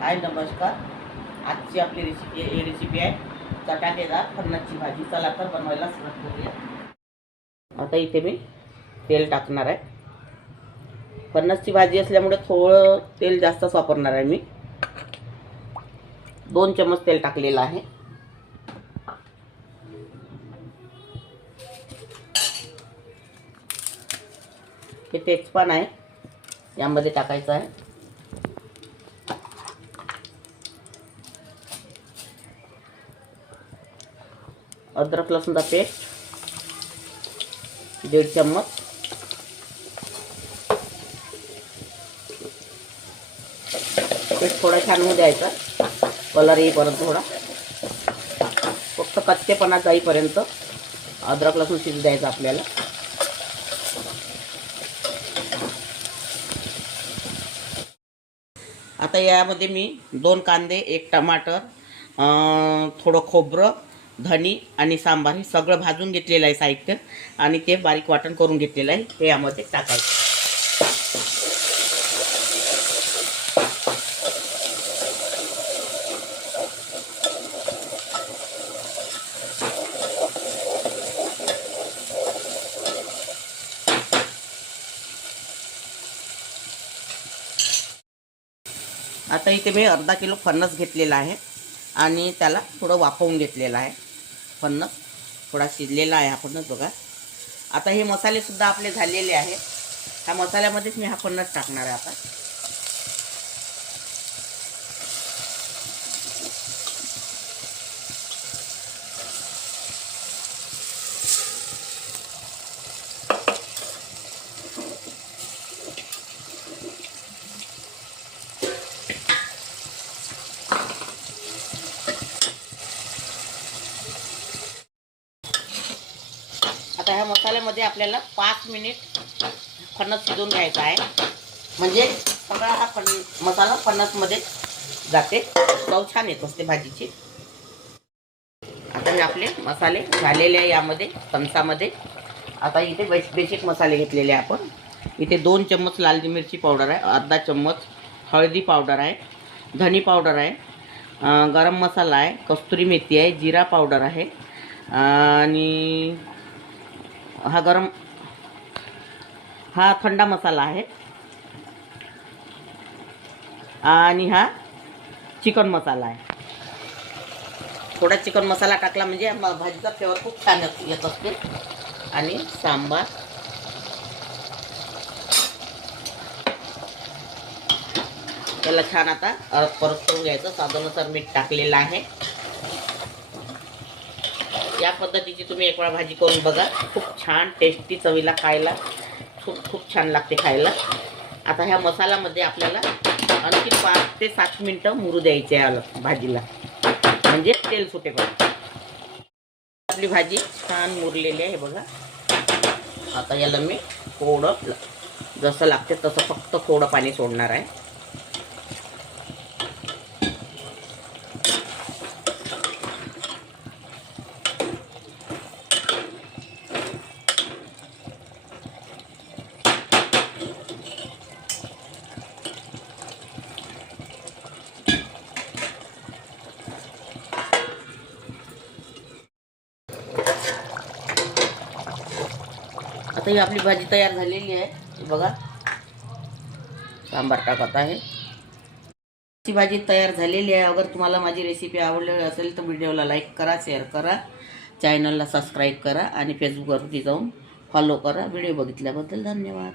हाय नमस्कार। आजची आपली रेसिपी आहे चटाकेदार फणसची भाजी। चला तर बनवायला सुरुवात करूया। आता इथे मी तेल टाकणार आहे। फणसची भाजी असल्यामुळे थोडं तेल जास्तच वापरणार आहे मी। 2 चम्मच तेल टाकलेलं आहे। हे तेजपान आहे, यामध्ये टाकायचं आहे। अदरक लसूणचा पेस्ट 1.5 चम्मच। पेस्ट थोडा छान होऊ द्यायचा, कलर येईपर्यंत थोडा, फक्त कच्चेपणा जाईपर्यंत अदरक लसूण शिजू द्यायचं आपल्याला। आता यामध्ये मी 2 कांदे, 1 टमाटर, थोडं खोबरं, धनी आणि सांबार हे सगळं भाजून घेतलेलं आहे साहित्य, आणि ते बारीक वाटण करून घेतलेलं आहे। हे यामध्ये टाकायचं। आता इथे मी अर्धा किलो फणस घेतलेला आहे आणि त्याला थोडं वाफवून घेतलेलं आहे। फणस थोडा शिजलेला आहे हा फणस बघा। आता हे मसाले सुद्धा आपले झालेले आहे। ह्या मसाल्यामध्येच मी हा फणस टाकणार आहे आता। आता ह्या मसाल्यामध्ये आपल्याला 5 मिनिट फणस शिजवून घ्यायचा आहे, म्हणजे सगळा हा मसाला फणसमध्ये जाते, चव छान येत असते भाजीची। आता हे आपले मसाले झालेले आहे यामध्ये चमचामध्ये। आता इथे बेसिक मसाले घेतलेले आपण। इथे 2 चम्मच लाल मिरची पावडर आहे, अर्धा चम्मच हळदी पावडर आहे, धनी पावडर आहे, गरम मसाला आहे, कस्तुरी मेथी आहे, जिरा पावडर आहे, आणि हा थंडा मसाला आहे, आणि हा चिकन मसाला आहे। थोडा चिकन मसाला टाकला म्हणजे भाजीचा फ्लेवर खूप छान येत असते। आणि सांबार, त्याला छान आता परतून घ्यायचं। स्वादानुसार मीठ टाकलेलं आहे। या पद्धतीची तुम्ही एक वेळा भाजी करून बघा, खूप छान टेस्टी, चवीला खायला खूप छान लागते खायला। आता ह्या मसाल्यामध्ये आपल्याला आणखी 5 ते 7 मिनिटं मुरू द्यायचे आहे भाजीला, म्हणजे तेल सुटेपर्यंत। आपली भाजी छान मुरलेली आहे बघा। आता याला मी थोडं जसं लागते तसं फक्त थोडं पाणी सोडणार आहे। आता ही आपली भाजी तयार झालेली आहे बघा। सांबार टाकत आहे। ही भाजी तयार झालेली आहे। अगर तुम्हाला माझी रेसिपी आवडली असेल तर व्हिडिओला लाईक करा, शेअर करा, चॅनलला सबस्क्राईब करा, आणि फेसबुकवरती जाऊन फॉलो करा। व्हिडिओ बघितल्याबद्दल धन्यवाद।